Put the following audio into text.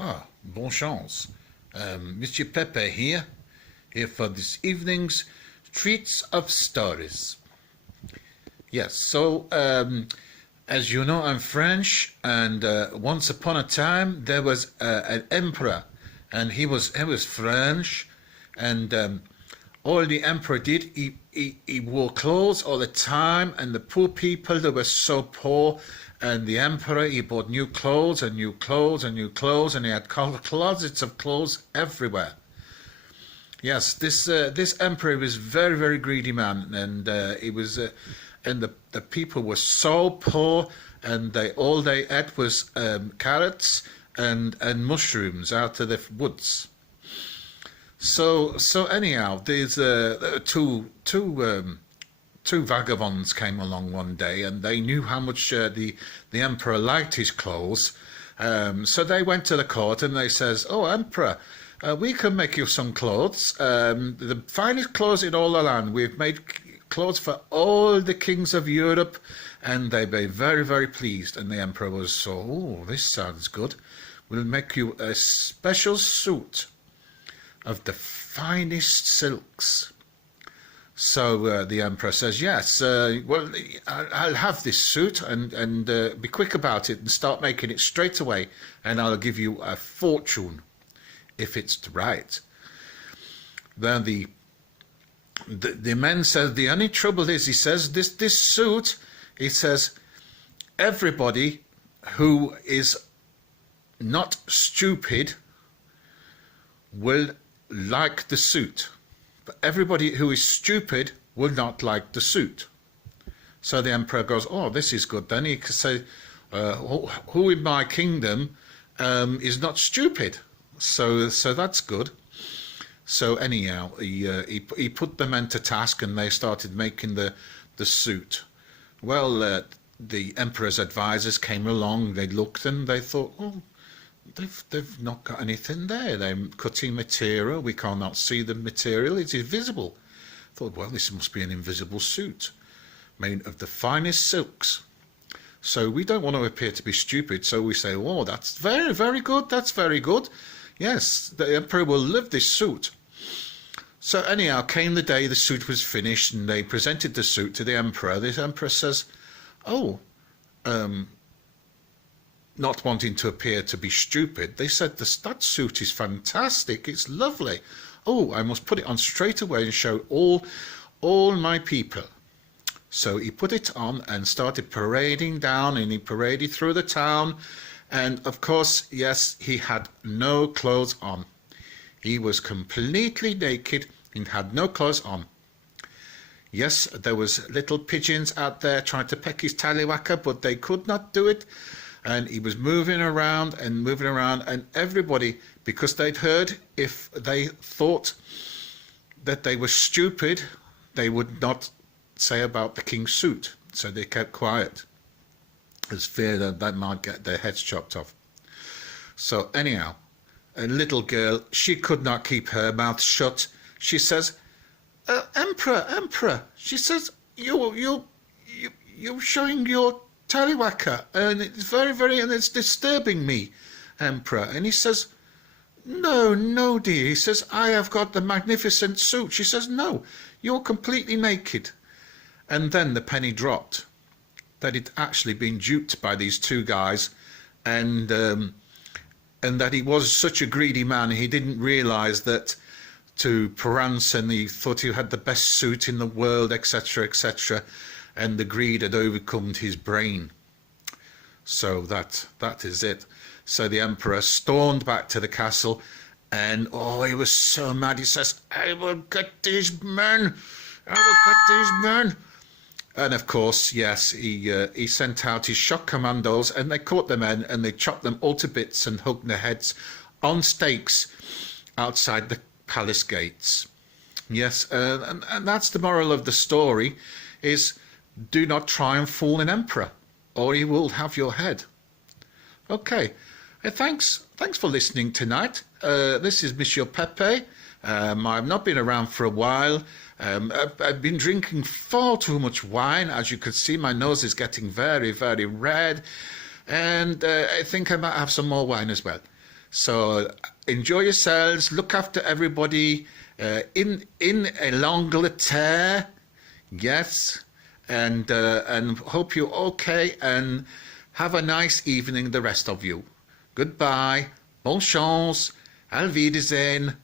Ah, bon chance. Monsieur Pepe here for this evening's Treats of Stories. Yes, so as you know, I'm French, and once upon a time there was an emperor, and he was French, and all the emperor did, he wore clothes all the time, and the poor people, they were so poor, and the emperor, he bought new clothes and new clothes and new clothes, and he had closets of clothes everywhere. Yes, this emperor was very, very greedy man, and he was, and the people were so poor, and they all they ate was carrots and mushrooms out of the woods. So anyhow, there's two vagabonds came along one day, and they knew how much the emperor liked his clothes. So they went to the court and they says, "Oh, emperor, we can make you some clothes, the finest clothes in all the land. We've made clothes for all the kings of Europe," and they were very, very pleased. And the emperor was so, "Oh, this sounds good. We'll make you a special suit of the finest silks." So the emperor says, "Yes, well, I'll have this suit, and be quick about it and start making it straight away, and I'll give you a fortune if it's right." Then the man says, "The only trouble is," he says, this suit," he says, "everybody who is not stupid will like the suit. But everybody who is stupid will not like the suit." So the emperor goes, "Oh, this is good." Then he can say, "Who in my kingdom is not stupid?" So that's good. So anyhow, he put the men to task, and they started making the suit. Well, the emperor's advisors came along. They looked and they thought, "Oh, they've not got anything there. They're cutting material. We cannot see the material. It's invisible." Thought, well, this must be an invisible suit made of the finest silks. So we don't want to appear to be stupid. So we say, "Oh, that's very, very good. That's very good. Yes, the emperor will love this suit." So anyhow, came the day the suit was finished, and they presented the suit to the emperor. The emperor says, "Oh, not wanting to appear to be stupid, they said, that suit is fantastic. It's lovely. Oh, I must put it on straight away and show all my people." So he put it on and started parading down, and he paraded through the town. And of course, yes, he had no clothes on. He was completely naked and had no clothes on. Yes, there was little pigeons out there trying to peck his tallywhacker, but they could not do it. And he was moving around, and everybody, because they'd heard, if they thought that they were stupid, they would not say about the king's suit. So they kept quiet, as fear that they might get their heads chopped off. So anyhow, a little girl, she could not keep her mouth shut. She says, Emperor," she says, you're showing your tallywhacker, and it's very, very, and it's disturbing me, Emperor." And he says, "No, no, dear." He says, "I have got the magnificent suit." She says, "No, you're completely naked." And then the penny dropped that he'd actually been duped by these two guys, and that he was such a greedy man, he didn't realize that to prance, and he thought he had the best suit in the world, etc., etc., and the greed had overcome his brain. So that is it. So the emperor stormed back to the castle, and oh, he was so mad. He says, "I will get these men. I will get these men." And of course, yes, he sent out his shock commandos, and they caught the men, and they chopped them all to bits and hugged their heads on stakes outside the palace gates. Yes, and that's the moral of the story, is do not try and fool an emperor, or he will have your head. Okay, thanks for listening tonight. This is Monsieur Pepe. I've not been around for a while. I've been drinking far too much wine. As you can see, my nose is getting very, very red, and I think I might have some more wine as well. So enjoy yourselves, look after everybody, in a l'Angleterre, yes, and hope you're okay, and have a nice evening, the rest of you. Goodbye, bon chance, auf Wiedersehen.